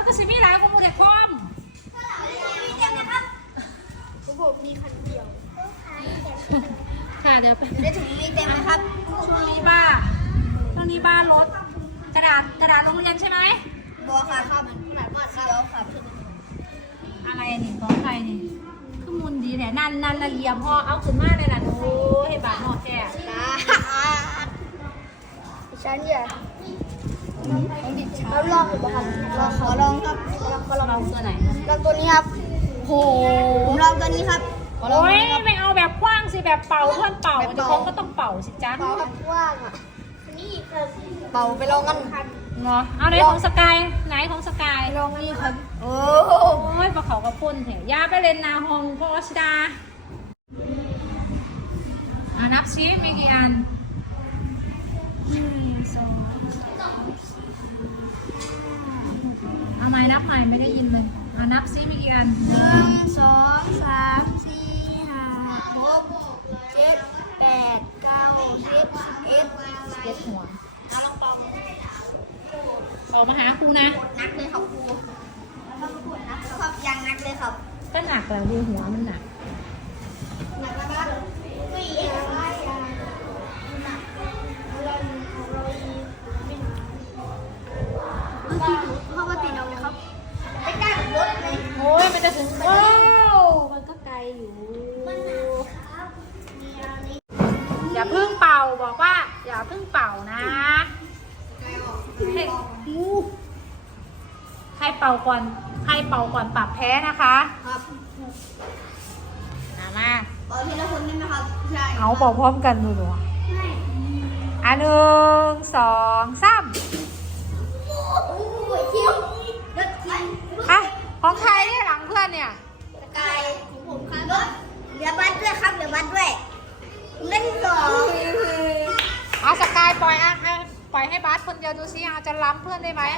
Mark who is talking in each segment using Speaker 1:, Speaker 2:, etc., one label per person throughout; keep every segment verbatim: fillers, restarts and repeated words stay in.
Speaker 1: ก็สิมีหลายคนมูเด็กพร้อม
Speaker 2: มีเต็มนะครับผมมีคันเดียว
Speaker 1: ค่ะเดี๋ยวไป
Speaker 2: ได้ถุงมีเต็มนะครับ
Speaker 1: ช่วงนี้บ้าช่วงนี้บ้ารถกระดาษกระดาษโรงเรียนใช่ไหม
Speaker 2: บัวค่ะครับขนาดมากครับเดี๋ยวครับ
Speaker 1: อะไรนี่ของใครนี่คือมุนดีแถนันนันละเอียดพอเอาขึ้นมาเลยนะโอ้ให้บาทหอดแก่
Speaker 2: นะฉันเนี่ยเราลองหรือเปล่าครับลองขอลองครับลองขอลอง
Speaker 1: เราตัวไหน
Speaker 2: ลองตัวนี้ครับโหผมลองตัวนี้ครับ
Speaker 1: โอ้ยไม่เอาแบบกว้างสิแบบเป่าเพื่อนเป่าเดี๋ยวเขาก็ต้องเป่าสิจ๊ะ
Speaker 2: เป่าครับว่างอ่ะนี่เป่าไปลองกัน
Speaker 1: เนาะเอาไหนของสกายไหนของสกาย
Speaker 2: ลองนี่ครับโอ้
Speaker 1: โอ้ยปลาเขากระปุ่นแถวยาไปเล่นนาฮองพ่อชิดาอ่ะนับซิมีกี่อันหนึ่งสองเอาไม้นับใหม่ไม่ได้ยินเลยอ่ะนับซิมีกี่อัน
Speaker 2: หนึ่งสองสามสี่ห้าหกเจ็ดแปดเก้าสิบสิบเอ็ด
Speaker 1: เจ็ดหัว
Speaker 2: เอาลองเป่า
Speaker 1: ต่อมาหาครูนะ
Speaker 2: นักเลยครับครูแล้วก็ปวดนักครับยังนักเลยครับ
Speaker 1: ก็หนักแล้วดีหัวมันหนัก
Speaker 2: หนักแล้วนะไม่ยังไม่ยังหนักเราเราไม่หนักเมื่อกี้เข้ามาติดเอาเลยครับไปกล้ากับรถไหม
Speaker 1: โอ้ยมันจะถึงว้าวมันก็ไกลอยู่
Speaker 2: มันหนักครับมีอะไร
Speaker 1: อย่าเพึ่งเป่าบอกว่า อย่าเพึ่งเป่านะให้ใครเป่าก่อนใครเป่าก่อนปรับแพ้นะคะ
Speaker 2: ครับ
Speaker 1: มามา
Speaker 2: เป่าทีละคนได้ไหมครับใช่
Speaker 1: เอาเป่าพร้อมกันดูหนูอ่ะหนึ่งสองสาม
Speaker 2: โอ้ยเที่ยวรถกิน
Speaker 1: อ่ะของใครเนี่ยหลังเพื่อนเนี่ย
Speaker 2: สกายของผมครับรถเดี๋ยวบัตรด้วยครับเดี๋ยวบัตรด้วยเล่นสอง
Speaker 1: เอาสกายปล่อยอ่ะอ่ะปล่อยให้บาสคนเดียวดูซิเอาจะล้ำเพื่อนได้ไหม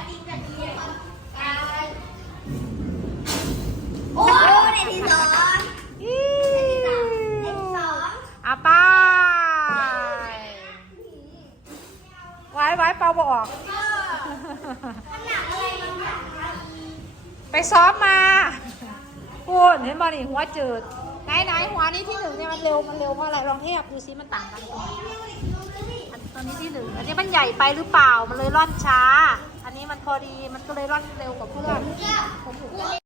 Speaker 2: โอ้ในที่สองในที่สอง
Speaker 1: อ่ะไปไว้ไว้เป่าบออก ไปซ้อมมาพูดเห็นบอนี่หัวจืดไหนไหนหัวนี้ที่หนึ่งเนี่ยมันเร็วมันเร็วเพราะอะไรลองเทียบดูซิมันต่างกันอันตอนนี้ที่หนึ่งอันนี้มันใหญ่ไปหรือเปล่ามันเลยร่อนช้า อันนี้มันพอดีมันก็เลยร่อนเร็วกว่าเพื่อน